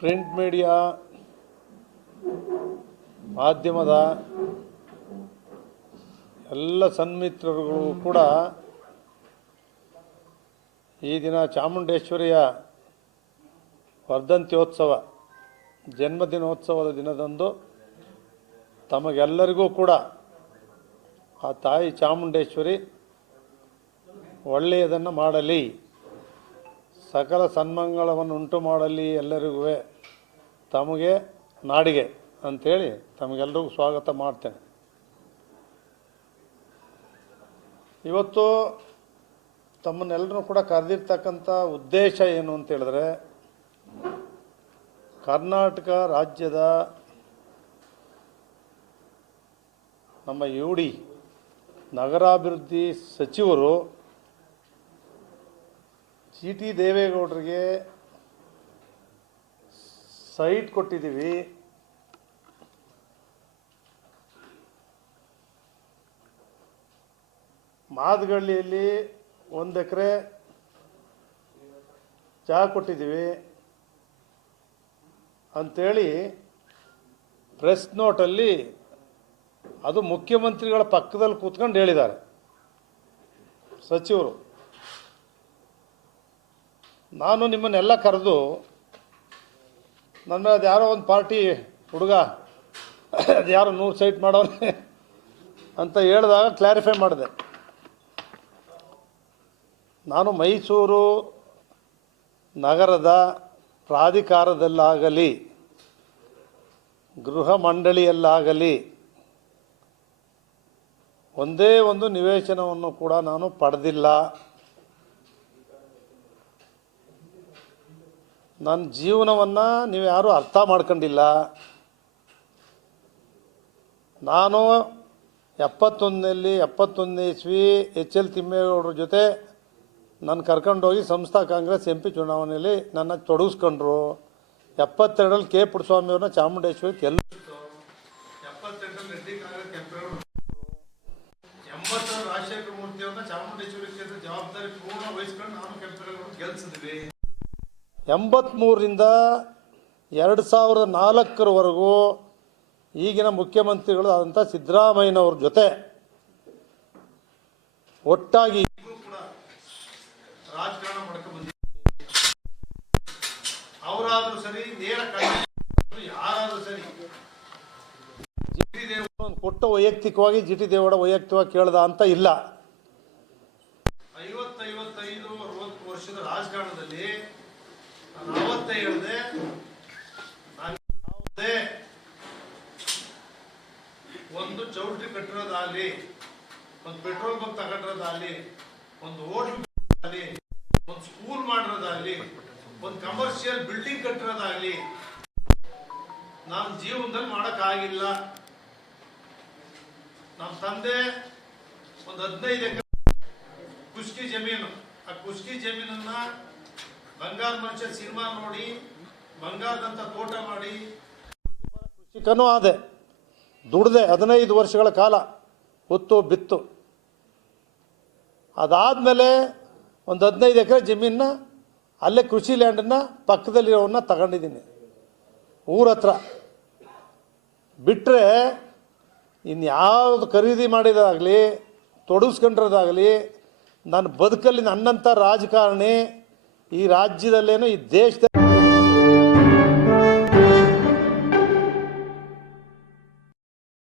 Print media ಮಾಧ್ಯಮದ ಎಲ್ಲ ಸನ್ಮಿತ್ರರುಗಳು ಕೂಡ ಈ ದಿನ ಚಾಮುಂಡೇಶ್ವರಿಯ ವರ್ಧಂತ್ಯೋತ್ಸವ, ಜನ್ಮದಿನೋತ್ಸವದ ದಿನದಂದು ತಮಗೆಲ್ಲರಿಗೂ ಕೂಡ ಆ ತಾಯಿ ಚಾಮುಂಡೇಶ್ವರಿ ಒಳ್ಳೆಯದನ್ನು ಮಾಡಲಿ. ಸಕಲ ಸನ್ಮಂಗಳವನ್ನು ಉಂಟು ಮಾಡಲಿ ಎಲ್ಲರಿಗೂ ತಮಗೆ ನಾಡಿಗೆ ಅಂಥೇಳಿ ತಮಗೆಲ್ಲರಿಗೂ ಸ್ವಾಗತ ಮಾಡ್ತೇನೆ. ಇವತ್ತು ತಮ್ಮನ್ನೆಲ್ಲರೂ ಕೂಡ ಕರೆದಿರ್ತಕ್ಕಂಥ ಉದ್ದೇಶ ಏನು ಅಂತ ಹೇಳಿದ್ರೆ, ಕರ್ನಾಟಕ ರಾಜ್ಯದ ನಮ್ಮ ಯು ಡಿ ನಗರಾಭಿವೃದ್ಧಿ ಸಚಿವರು ಜಿ ಟಿ ದೇವೇಗೌಡರಿಗೆ ಸೈಟ್ ಕೊಟ್ಟಿದ್ದೀವಿ. ಮಾದಗಳ್ಳಿಯಲ್ಲಿ ಒಂದು ಎಕರೆ ಚಹಾ ಕೊಟ್ಟಿದ್ದೀವಿ. ಅಂಥೇಳಿ ಪ್ರೆಸ್ ನೋಟಲ್ಲಿ ಅದು ಮುಖ್ಯಮಂತ್ರಿಗಳ ಪಕ್ಕದಲ್ಲಿ ಕೂತ್ಕೊಂಡು ಹೇಳಿದ್ದಾರೆ. ಸಚಿವರು. ನಾನು ನಿಮ್ಮನ್ನೆಲ್ಲ ಕರೆದು ನನ್ನ ಅದು ಯಾರೋ ಒಂದು ಪಾರ್ಟಿ ಹುಡುಗ, ಅದು ಯಾರೋ ನೂರು ಸೈಟ್ ಮಾಡೋನೆ ಅಂತ ಹೇಳಿದಾಗ ಕ್ಲಾರಿಫೈ ಮಾಡಿದೆ. ನಾನು ಮೈಸೂರು ನಗರದ ಪ್ರಾಧಿಕಾರದಲ್ಲಾಗಲಿ, ಗೃಹ ಮಂಡಳಿಯಲ್ಲಾಗಲಿ ಒಂದೇ ಒಂದು ನಿವೇಶನವನ್ನು ಕೂಡ ನಾನು ಪಡೆದಿಲ್ಲ. ನನ್ನ ಜೀವನವನ್ನು ನೀವು ಯಾರೂ ಅರ್ಥ ಮಾಡ್ಕೊಂಡಿಲ್ಲ. ನಾನು ಎಪ್ಪತ್ತೊಂದರಲ್ಲಿ ಎಪ್ಪತ್ತೊಂದನೇ ಇಸ್ವಿ ಎಚ್ ಎಲ್ ತಿಮ್ಮೇಗೌಡರ ಜೊತೆ ನಾನು ಕರ್ಕೊಂಡೋಗಿ ಸಂಸ್ಥಾ ಕಾಂಗ್ರೆಸ್ ಎಂ ಪಿ ಚುನಾವಣೆಯಲ್ಲಿ ನನ್ನ ತೊಡಗಿಸ್ಕೊಂಡ್ರು. ಎಪ್ಪತ್ತೆರಡರಲ್ಲಿ ಕೆ ಪುಟ್ಟಸ್ವಾಮಿಯವ್ರನ್ನ ಚಾಮುಂಡೇಶ್ವರಿ ಗೆಲ್ಲ ಚಾಮುಂಡೇಶ್ವರಿ ಕ್ಷೇತ್ರ ಜವಾಬ್ದಾರಿ ಪೂರ್ಣ ವಹಿಸ್ಕೊಂಡು ನಾನು ಗೆಲ್ಸಿದ್ವಿ. ಎಂಬತ್ತ್ಮೂರರಿಂದ ಎರಡು ಸಾವಿರದ ನಾಲ್ಕರವರೆಗೂ ಈಗಿನ ಮುಖ್ಯಮಂತ್ರಿಗಳು ಆದಂಥ ಸಿದ್ದರಾಮಯ್ಯನವ್ರ ಜೊತೆ ಒಟ್ಟಾಗಿ ರಾಜಕಾರಣ ಕೊಟ್ಟ ವೈಯಕ್ತಿಕವಾಗಿ ಜಿ ಟಿ ದೇವೇಗೌಡ ವೈಯಕ್ತಿಕವಾಗಿ ಕೇಳ್ದ ಅಂತ ಇಲ್ಲ. ಹೇಳಿದೆ ಒಂದು ಚೌಟ್ರಿ ಕಟ್ಟಿರೋದಾಗಲಿ, ಒಂದು ಪೆಟ್ರೋಲ್ ಬಂಕ್ ತಗೊಂಡಿರೋದಾಗಲಿ, ಒಂದು ಹೋಟ್ಲ್ ಒಂದು ಸ್ಕೂಲ್ ಮಾಡಿರೋದಾಗಲಿ, ಒಂದು ಕಮರ್ಷಿಯಲ್ ಬಿಲ್ಡಿಂಗ್ ಕಟ್ಟಿರೋದಾಗಲಿ, ನಮ್ಮ ಜೀವನದಲ್ಲಿ ಮಾಡೋಕ್ಕಾಗಿಲ್ಲ. ನಮ್ಮ ತಂದೆ ಒಂದು ಹದಿನೈದು ಎಕರೆ ಕುಷ್ಕಿ ಜಮೀನು, ಆ ಕುಸ್ಕಿ ಜಮೀನನ್ನ ಬಂಗಾರ ಮನುಷ್ಯ ಸಿನಿಮಾ ನೋಡಿ, ಬಂಗಾರದಂತ ತೋಟ ಮಾಡಿ. ಕೃಷಿಕನೂ ಆದೆ. ದುಡ್ದೆ ಹದಿನೈದು ವರ್ಷಗಳ ಕಾಲ ಹೊತ್ತು ಬಿತ್ತು. ಅದಾದಮೇಲೆ ಒಂದು ಹದಿನೈದು ಎಕರೆ ಜಮೀನನ್ನ ಅಲ್ಲೇ ಕೃಷಿ ಲ್ಯಾಂಡನ್ನು ಪಕ್ಕದಲ್ಲಿರೋವನ್ನ ತಗೊಂಡಿದ್ದೀನಿ. ಊರ ಹತ್ರ. ಬಿಟ್ಟರೆ ಇನ್ಯಾವುದು ಖರೀದಿ ಮಾಡಿದಾಗಲಿ ತೊಡಗಿಸ್ಕೊಂಡಿರೋದಾಗಲಿ ನನ್ನ ಬದುಕಲ್ಲಿ ನನ್ನಂಥ ರಾಜಕಾರಣಿ ಈ ರಾಜ್ಯದಲ್ಲೇನೋ ಈ ದೇಶದಲ್ಲಿ